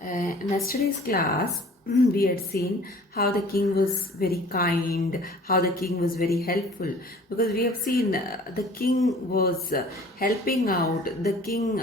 In yesterday's class, we had seen how the king was very kind, how the king was very helpful. Because we have seen the king was helping out, the king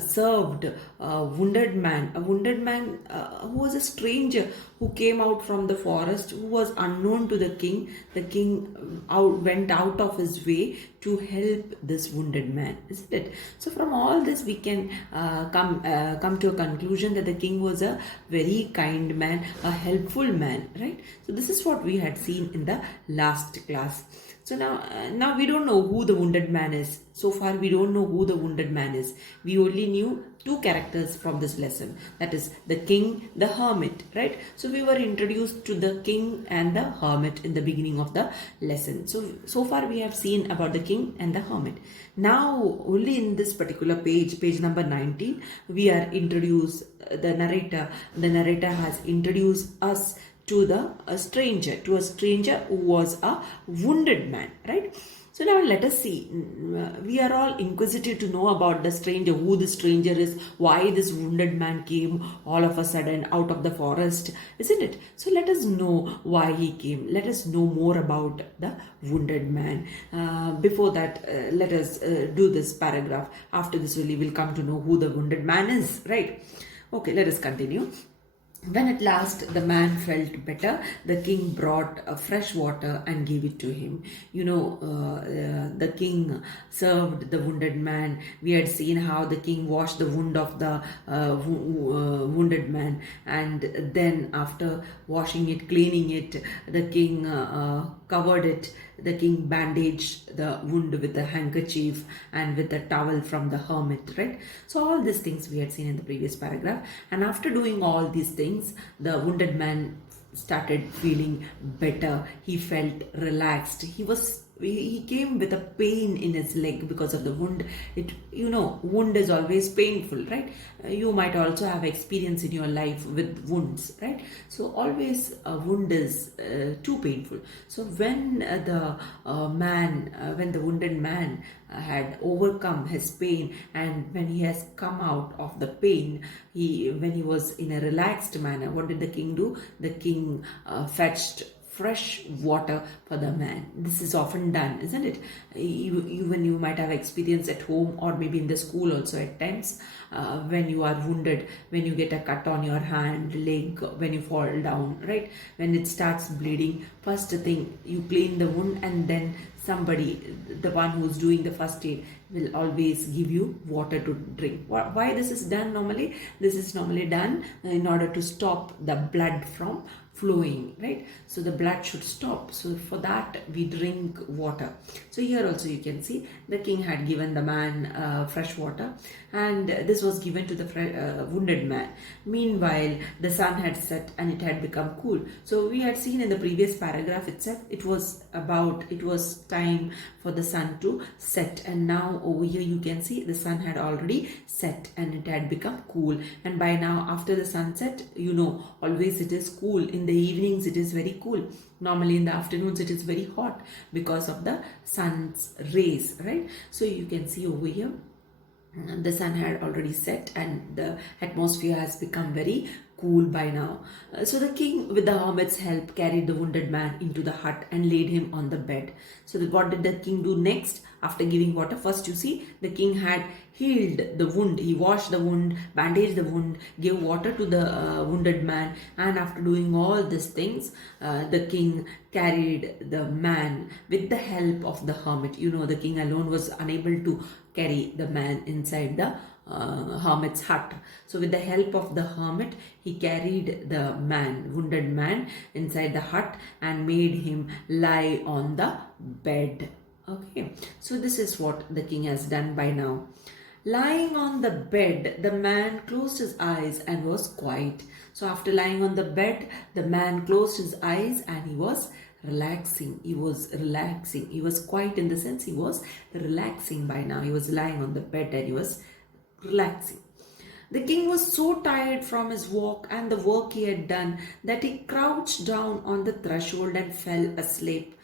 served a wounded man who was a stranger who came out from the forest, who was unknown to the king. The king went out of his way to help this wounded man, isn't it? So from all this, we can come to a conclusion that the king was a very kind man, a helpful man, right? So this is what we had seen in the last class. So now we don't know who the wounded man is. So far, we don't know who the wounded man is. We only knew two characters from this lesson, that is the king, the hermit, right? So we were introduced to the king and the hermit in the beginning of the lesson. So far we have seen about the king and the hermit. Now only in this particular page number 19, we are introduced, the narrator has introduced us to a stranger who was a wounded man, right? So now let us see. We are all inquisitive to know about the stranger, who the stranger is, why this wounded man came all of a sudden out of the forest, isn't it? So let us know why he came. Let us know more about the wounded man. Before that, let us do this paragraph. After this, we will come to know who the wounded man is, right? Okay, let us continue. When at last the man felt better, the king brought fresh water and gave it to him. The king served the wounded man. We had seen how the king washed the wound of the wounded man, and then after washing it, cleaning it, the king covered it. The king bandaged the wound with a handkerchief and with a towel from the hermit, right? So all these things we had seen in the previous paragraph. And after doing all these things, the wounded man started feeling better. He felt relaxed. He came with a pain in his leg because of the wound. Wound is always painful, right? You might also have experience in your life with wounds, right? So always a wound is too painful. So when when the wounded man had overcome his pain, and when he has come out of the pain, when he was in a relaxed manner, what did the king do? The king fetched fresh water for the man. This is often done, isn't it? Even you might have experience at home or maybe in the school also at times. When you are wounded, when you get a cut on your hand, leg, when you fall down, right? When it starts bleeding, first thing you clean the wound, and then somebody, the one who's doing the first aid, will always give you water to drink. Why this is done normally? This is normally done in order to stop the blood from flowing, right? So the blood should stop. So for that we drink water. So here also you can see the king had given the man fresh water, and this was given to the wounded man. Meanwhile, the sun had set and it had become cool. So we had seen in the previous paragraph itself, it was time for the sun to set, and now over here you can see the sun had already set and it had become cool. And by now, after the sunset, always it is cool. In the evenings it is very cool. Normally in the afternoons it is very hot because of the sun's rays, right? So you can see over here the sun had already set and the atmosphere has become very cool by now. So the king, with the hermit's help, carried the wounded man into the hut and laid him on the bed. So what did the king do next? After giving water, first you see the king had healed the wound. He washed the wound, bandaged the wound, gave water to the wounded man, and after doing all these things, the king carried the man with the help of the hermit. The king alone was unable to carry the man inside the hermit's hut. So with the help of the hermit, he carried the wounded man inside the hut and made him lie on the bed. Okay, so this is what the king has done by now. Lying on the bed, the man closed his eyes and was quiet. So after lying on the bed, the man closed his eyes and he was relaxing. He was quiet in the sense he was relaxing by now. He was lying on the bed and he was relaxing. The king was so tired from his walk and the work he had done that he crouched down on the threshold and fell asleep.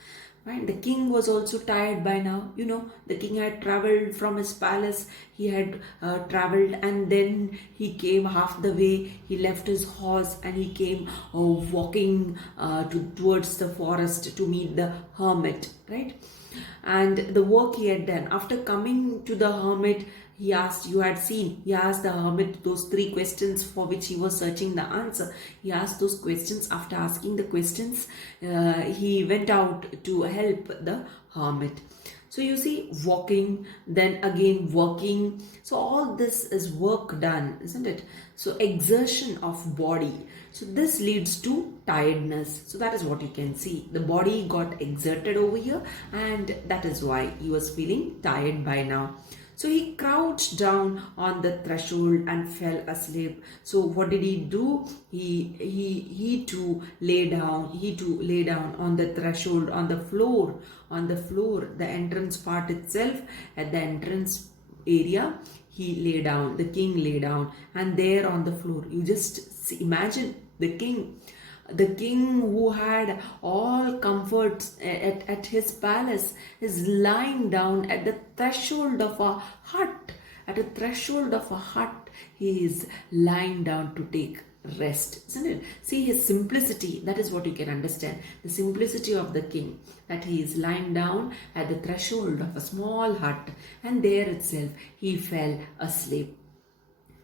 Right? The king was also tired by now. The king had traveled from his palace. He had traveled, and then he came half the way. He left his horse and he came walking towards the forest to meet the hermit. Right? And the work he had done. After coming to the hermit, he asked the hermit those three questions for which he was searching the answer. He asked those questions. After asking the questions, he went out to help the hermit. So you see, walking, then again working. So all this is work done, isn't it? So exertion of body. So this leads to tiredness. So that is what you can see. The body got exerted over here, and that is why he was feeling tired by now. So he crouched down on the threshold and fell asleep. So what did he do? He too lay down. He too lay down on the threshold, on the floor, the entrance part itself, at the entrance area. He lay down. The king lay down, and there on the floor, you just imagine the king who had all comforts at his palace is lying down at the threshold of a hut. At the threshold of a hut, he is lying down to take rest, isn't it? See his simplicity. That is what you can understand. The simplicity of the king, that he is lying down at the threshold of a small hut, and there itself he fell asleep.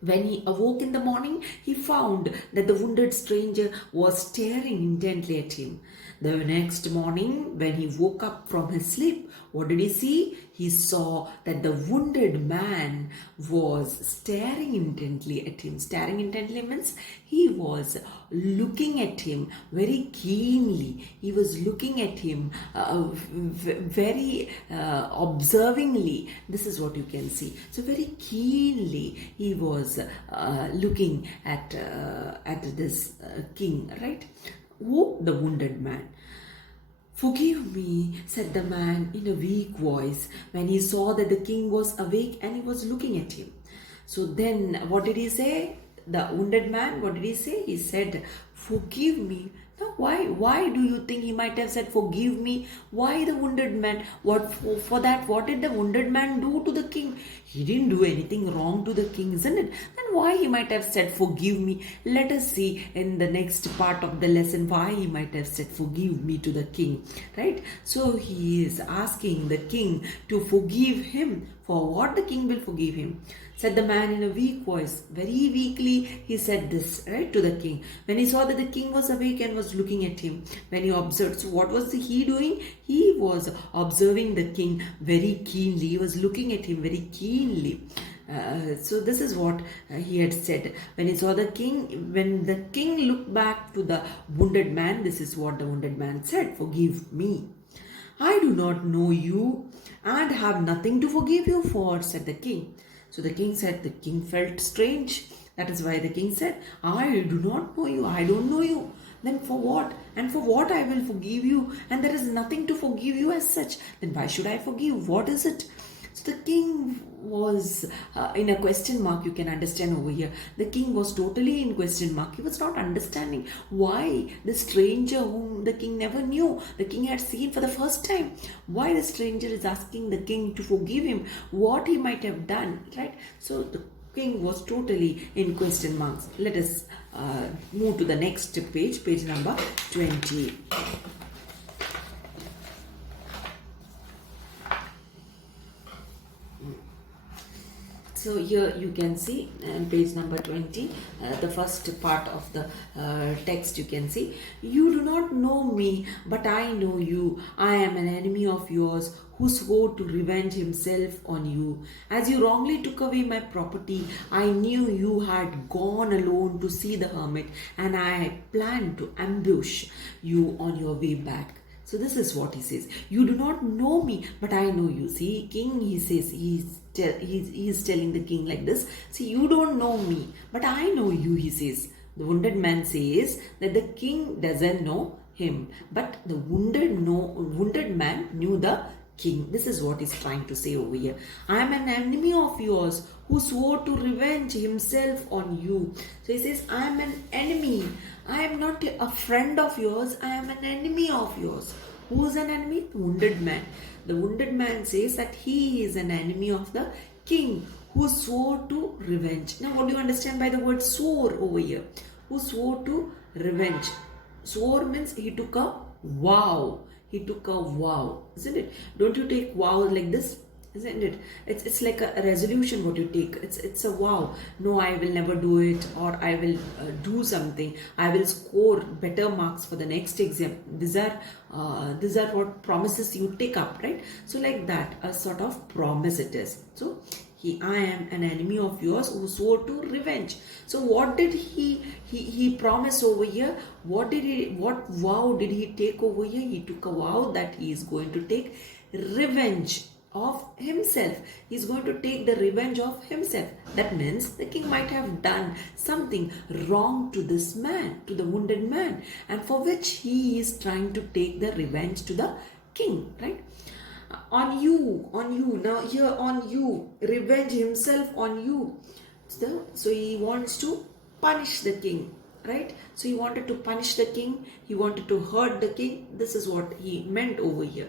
When he awoke in the morning, he found that the wounded stranger was staring intently at him. The next morning, when he woke up from his sleep, what did he see? He saw that the wounded man was staring intently at him. Staring intently means he was looking at him very keenly. He was looking at him very observingly. This is what you can see. So very keenly he was looking at this king, right? Who? The wounded man. "Forgive me," said the man in a weak voice, when he saw that the king was awake and he was looking at him. So then, what did he say? The wounded man, what did he say? He said, "Forgive me." Now, why do you think he might have said, "Forgive me"? Why the wounded man? What for that? What did the wounded man do to the king? He didn't do anything wrong to the king, isn't it? Then why he might have said, "Forgive me"? Let us see in the next part of the lesson why he might have said, "Forgive me" to the king, right? So he is asking the king to forgive him. For what the king will forgive him? Said the man in a weak voice. Very weakly he said this, right, to the king. When he saw that the king was awake and was looking at him, when he observed, so what was he doing? He was observing the king very keenly. He was looking at him very keenly. So this is what he had said. When he saw the king, when the king looked back to the wounded man, this is what the wounded man said: "Forgive me. I do not know you and have nothing to forgive you for," said the king. So the king felt strange. That is why the king said, "I do not know you. I don't know you. Then for what? And for what I will forgive you? And there is nothing to forgive you as such. Then why should I forgive? What is it?" So the king was in a question mark, you can understand over here. The king was totally in question mark. He was not understanding why the stranger whom the king never knew, the king had seen for the first time, why the stranger is asking the king to forgive him, what he might have done, right? So the king was totally in question marks. Let us move to the next page, page number 20. So here you can see page number 20, the first part of the text you can see. "You do not know me, but I know you. I am an enemy of yours who swore to revenge himself on you. As you wrongly took away my property, I knew you had gone alone to see the hermit, and I had planned to ambush you on your way back." So this is what he says. You do not know me, but I know you. See, king, he says, he is telling the king like this. See, you don't know me, but I know you, he says. The wounded man says that the king doesn't know him, but the wounded man knew the king. This is what he's trying to say over here. "I am an enemy of yours who swore to revenge himself on you." So he says, "I am an enemy. I am not a friend of yours. I am an enemy of yours." Who is an enemy? The wounded man. The wounded man says that he is an enemy of the king who swore to revenge. Now, what do you understand by the word swore over here? Who swore to revenge? Swore means he took a vow. He took a vow, isn't it? Don't you take vows like this? Isn't it? It's like a resolution what you take. It's a vow. No, I will never do it, or I will do something. I will score better marks for the next exam. These are what promises you take up, right? So like that, a sort of promise it is. So I am an enemy of yours who swore to revenge. So what did he promise over here? What vow did he take over here? He took a vow that he is going to take revenge of himself. He's going to take the revenge of himself. That means the king might have done something wrong to this man, to the wounded man, and for which he is trying to take the revenge to the king, right? On you. Now here, on you. Revenge himself on you. So he wants to punish the king, right? So he wanted to punish the king. He wanted to hurt the king. This is what he meant over here.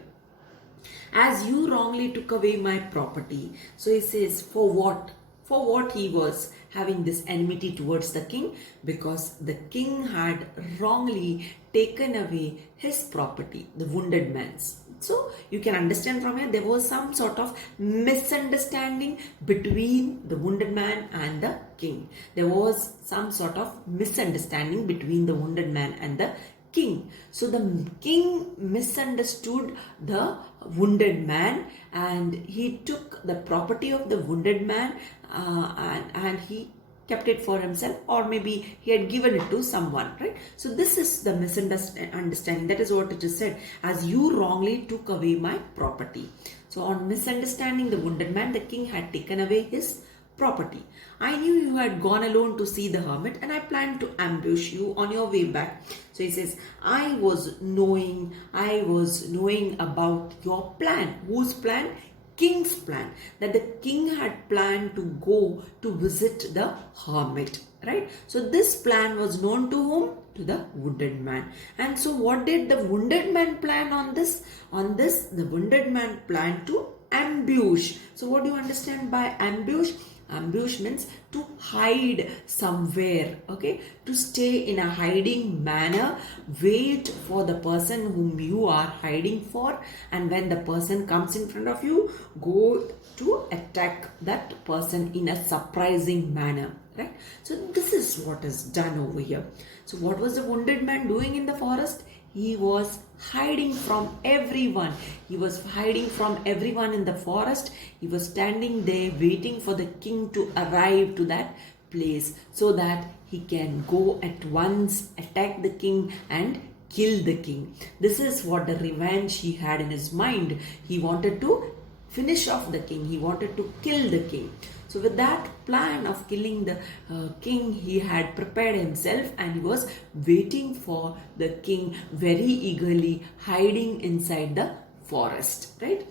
As you wrongly took away my property. So he says, for what? For what he was having this enmity towards the king? Because the king had wrongly taken away his property, the wounded man's. So you can understand from here there was some sort of misunderstanding between the wounded man and the king. There was some sort of misunderstanding between the wounded man and the king. So the king misunderstood the wounded man, and he took the property of the wounded man and he kept it for himself, or maybe he had given it to someone, right? So this is the misunderstanding. That is what it is said, as you wrongly took away my property. So on misunderstanding the wounded man, the king had taken away his property. I knew you had gone alone to see the hermit, and I planned to ambush you on your way back. So he says, I was knowing about your plan. Whose plan? King's plan. That the king had planned to go to visit the hermit, right? So this plan was known to whom? To the wounded man. And so what did the wounded man plan on this? On this, the wounded man planned to ambush. So what do you understand by ambush? Ambush means to hide somewhere, okay? To stay in a hiding manner, wait for the person whom you are hiding for, and when the person comes in front of you, go to attack that person in a surprising manner, right? So this is what is done over here. So what was the wounded man doing in the forest? He was hiding from everyone. He was hiding from everyone in the forest. He was standing there waiting for the king to arrive to that place so that he can go at once, attack the king and kill the king. This is what the revenge he had in his mind. He wanted to finish off the king. He wanted to kill the king. So with that plan of killing the king, he had prepared himself, and he was waiting for the king very eagerly, hiding inside the forest, right?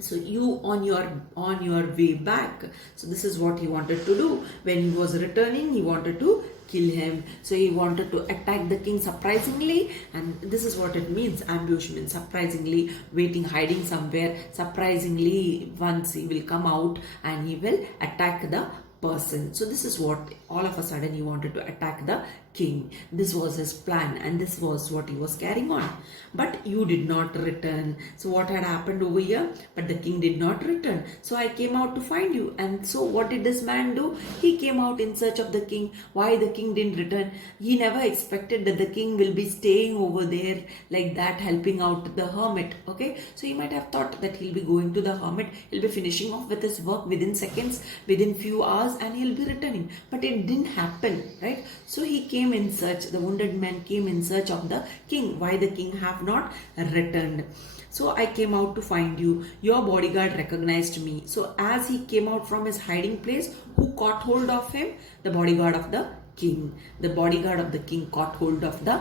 So you on your way back. So this is what he wanted to do. When he was returning, he wanted to kill him. So he wanted to attack the king surprisingly, and this is what it means. Ambush means surprisingly, waiting, hiding somewhere. Surprisingly, once he will come out and he will attack the person. So this is what all of a sudden he wanted to attack the king. This was his plan, and this was what he was carrying on. But you did not return. So what had happened over here? But the king did not return. So I came out to find you. And so what did this man do? He came out in search of the king. Why the king didn't return? He never expected that the king will be staying over there like that, helping out the hermit. Okay, so he might have thought that he'll be going to the hermit, he'll be finishing off with his work within seconds, within few hours, and he'll be returning. But it didn't happen, right? So he came in search, the wounded man came in search of the king. Why the king have not returned? So I came out to find you. Your bodyguard recognized me. So as he came out from his hiding place, who caught hold of him? The bodyguard of the king. The bodyguard of the king caught hold of the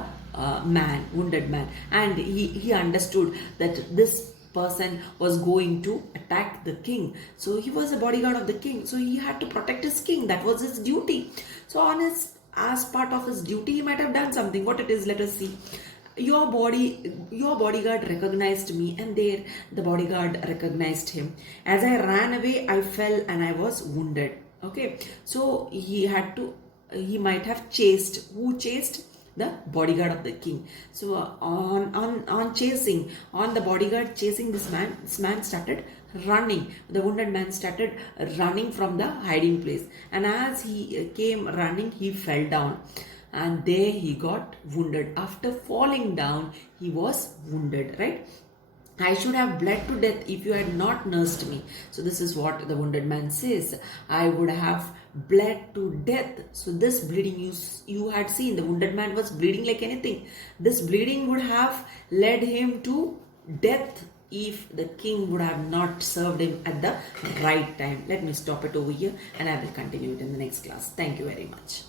wounded man, and he understood that this person was going to attack the king. So he was a bodyguard of the king, so he had to protect his king. That was his duty. So as part of his duty, he might have done something. What it is, let us see. your bodyguard recognized me, and there the bodyguard recognized him. As I ran away, I fell and I was wounded. Okay, so he might have chased. Who chased? The bodyguard of the king. So on chasing, on the bodyguard chasing this man started running. The wounded man started running from the hiding place, and as he came running, he fell down, and there he got wounded. After falling down, he was wounded, right? I should have bled to death if you had not nursed me. So this is what the wounded man says. I would have bled to death. So this bleeding you had seen, the wounded man was bleeding like anything. This bleeding would have led him to death if the king would have not served him at the right time. Let me stop it over here, and I will continue it in the next class. Thank you very much.